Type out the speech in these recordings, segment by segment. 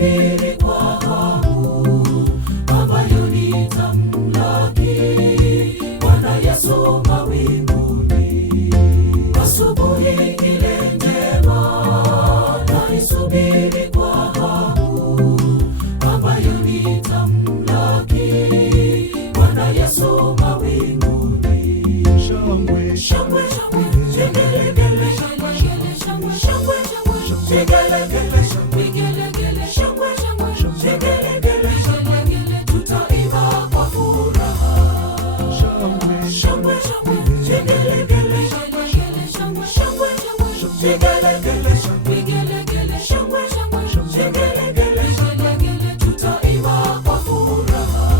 naisubiri kwa hamu, ambayo nitamlaki Bwana Yesu mawinguni. Asubuhi ile njema naisubiri kwa hamu, ambayo nitamlaki Bwana Yesu mawinguni. Shangwe, Shangwe, shangwe, vigelegele, shangwe, shangwe, shangwe, vigelegele, vigelegele, shangwe, shangwe, vigelegele, vigelegele, tutaimba kwa furaha. shangwe, Shangwe, shangwe, vigelegele, shangwe, shangwe, shangwe, vigelegele, vigelegele, shangwe, shangwe, vigelegele, vigelegele, tutaimba kwa furaha.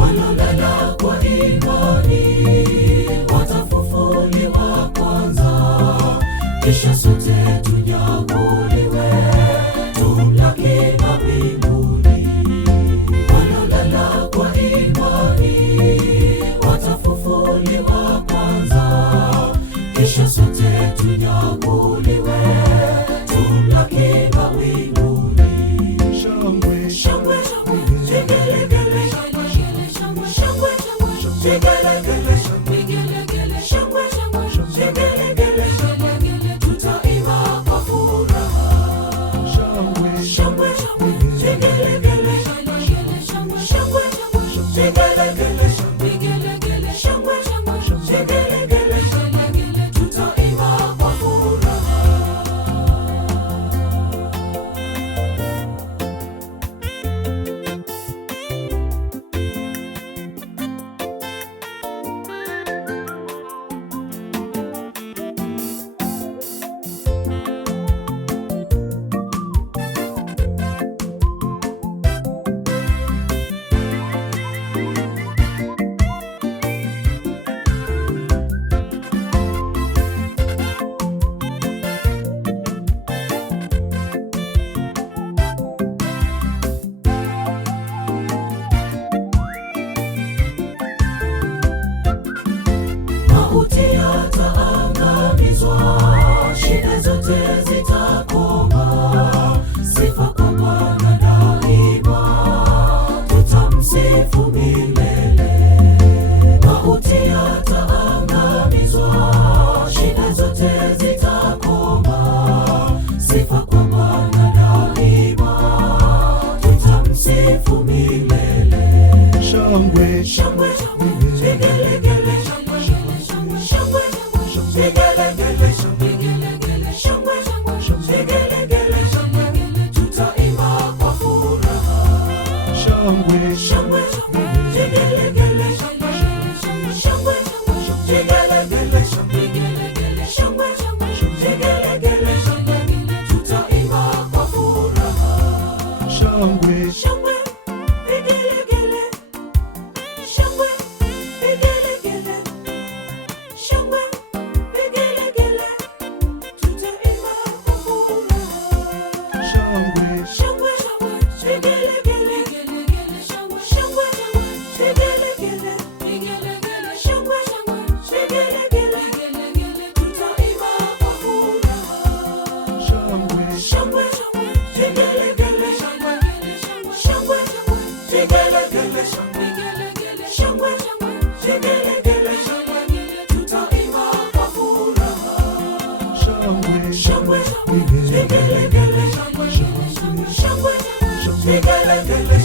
Waliolala kwa imani watafufuliwa kwanza, kisha sote tunyakuliwe tumlaki mawinguni. Waliolala kwa imani watafufuliwa kwanza, kisha sote tunyakuliwe tumlaki mawinguni. shangwe, Shangwe, shangwe, vigelegele, shangwe, shangwe, shangwe, vigelegele, vigelegele, shangwe, shangwe, vigelegele, vigelegele, tutaimba kwa furaha. shangwe, Shangwe, shangwe, vigelegele, shangwe, shangwe, vigelegele, vigelegele, shangwe, shangwe, vigelegele, vigelegele, tutaimba kwa furaha. Mauti yataangamizwa, shida zote zitakoma, sifa kwa Bwana daima, tutamsifu milele. Mauti yataangamizwa, shida zote zitakoma, sifa kwa Bwana daima, tutamsifu milele. shangwe, Shangwe, shangwe, vigelegele, shangwe, shangwe, shangwe, vigelegele, vigelegele, shangwe, shangwe, vigelegele, vigelegele, tutaimba kwa furaha. shangwe, Shangwe, shangwe, vigelegele, shangwe, shangwe, vigelegele, vigelegele, shangwe, shangwe, vigelegele, vigelegele, tutaimba kwa furaha. shangwe, Shangwe, vigelegele, shangwe, vigelegele, shangwe, vigelegele, tutaimba kwa furaha. shangwe, Shangwe, shangwe, vigelegele, vigelegele, shangwe, shangwe, vigelegele, vigelegele, shangwe, shangwe, vigelegele, vigelegele, tutaimba kwa furaha. shangwe, Shangwe, shangwe, vigelegele, shangwe, shangwe, vigelegele, vigelegele, shangwe, shangwe, vigelegele, vigelegele, tutaimba kwa furaha. shangwe, Shangwe, shangwe, vigelegele, shangwe, vigelegele, vigelegele,